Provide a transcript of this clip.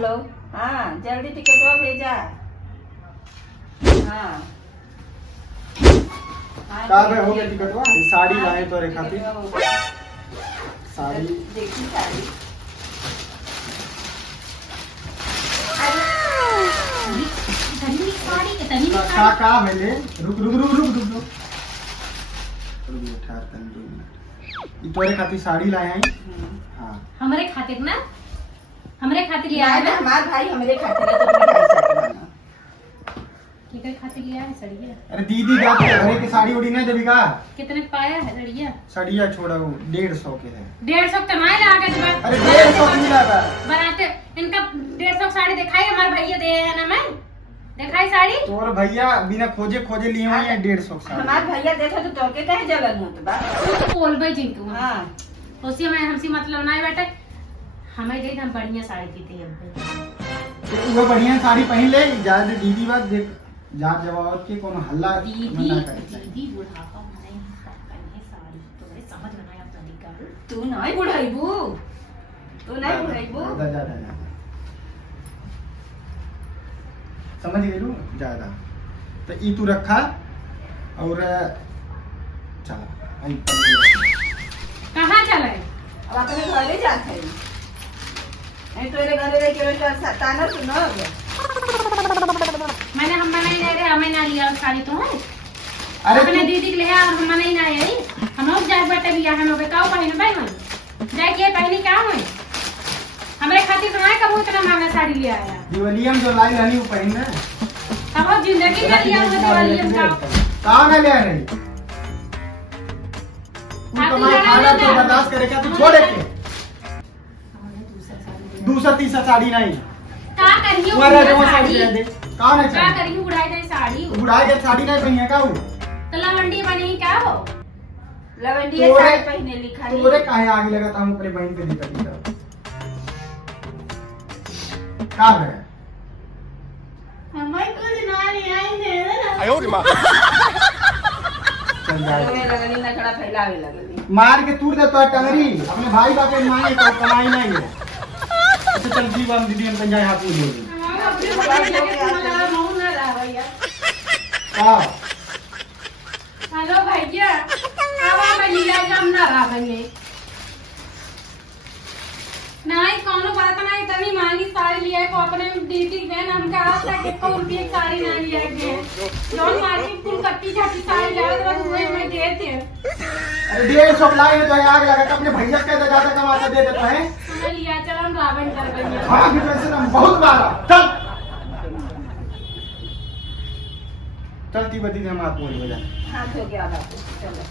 Hello, हाँ जल्दी टिकटवा भेजा। हाँ का बे हो गया टिकटवा? साड़ी लाए तो रे खातिर साड़ी देखी साड़ी का भेले रुक ठहर तन 2 मिनट। ई तोरे खातिर साड़ी लाए हैं। हां हमरे खातिर ना, हमरे खातिर लिया है ना। हमार भाई हमरे खातिर है तो अपने भाई साथ लाना। किकर खातिर लिया है सड़िया? अरे दीदी जाके घरे के साड़ी उड़ी नहीं देवी का? कितने पाया है सड़िया? सड़िया छोड़ा वो 150 के है। 150 तो नहीं लगा के अरे 150 नहीं लगा बनाते इनका 150 साड़ी दिखाई हमारे भैया दे है ना। मैं दिखाई साड़ी तोर भैया बिना खोजे लिए हुए हैं 150 साड़ी। हमार भैया देखो तो तोके कहे जलन होत बा। तू बोल भाई जिंकू। हां ओसी में हमसी मतलब नहीं बेटे, हमें दे हम बढ़िया साड़ी देते हम। वो बढ़िया साड़ी पहन ले जा दे दीदी बात देख जा जवाब के कोनो हल्ला दीदी ना करे। दीदी बुढ़ापा नहीं पहने साड़ी तो समझ में नहीं आता निकाल। तू नहीं बुढ़ाईबू, तू नहीं बुढ़ाईबू। जा समझ गेलू ज्यादा तो ई तू रखा और चल आई कहां चले? अब अपने घरे जात है नहीं तोरे घरे रह के रोज ताना सुनो। मैंने हम नहीं ले रहे, हमें ना लिया साड़ी तो है। अरे अपने दीदी के लिए और हम नहीं ना आई। हम लोग जाए बेटे भी हम लोग का पहने भाई हम जाए के पहनी क्या हुए हमरे खातिर तो नहीं कबू इतना महंगा साड़ी ले आया। दिवालियम जो लाई रहनी वो पहन ना तब जिंदगी में लिया हुआ दिवाली का कहां में ले रही तू कमाई खाना तो बर्दाश्त करे क्या? तू छोड़ के दूसरा तीसरा साड़ी नहीं का करियो तुम्हारा जो साड़ी दे दे कहां है का करियो उड़ाई दे साड़ी उड़ाई के साड़ी नहीं पहनी है का वो तो लवंडी बनी क्या हो? लवंडी साड़ी पहने लिखा नहीं। तोरे काहे आगे लगा हम अपने बहन के दिक्कत कर का है हमें कुछ ना ले आई है। आयो रे मां चल जाए लगने लगली ना खड़ा फैलावे लगली। मार के तूर दे तो टंगरी अपने भाई बाप मांगे तो कमाई नहीं है। अच्छा चल जीव हम दीदी हम पंजाय हाथ में दे अपने भाई के मला मुंह ना ला भैया। हां हेलो भैया आवा मैं लीला जाम ना रहा भैया नहीं कोनो बात नहीं। तनी महंगी साड़ी लिया को अपने दीदी बहन हमका आज तक 1 रुपये की साड़ी नहीं लिया के जौन मार्केट कुल कट्टी छाटी साड़ी ले तो हुए मैं देते। अरे 150 लाए तो आग लगा के अपने भैया के ज्यादा कमाता दे देता है। हमें लिया चल हम रावण कर भैया। हां भी पैसे हम बहुत मारा चल चलती बदी हम हाथ मोड़ बजा हाथ हो गया बाबू चलो।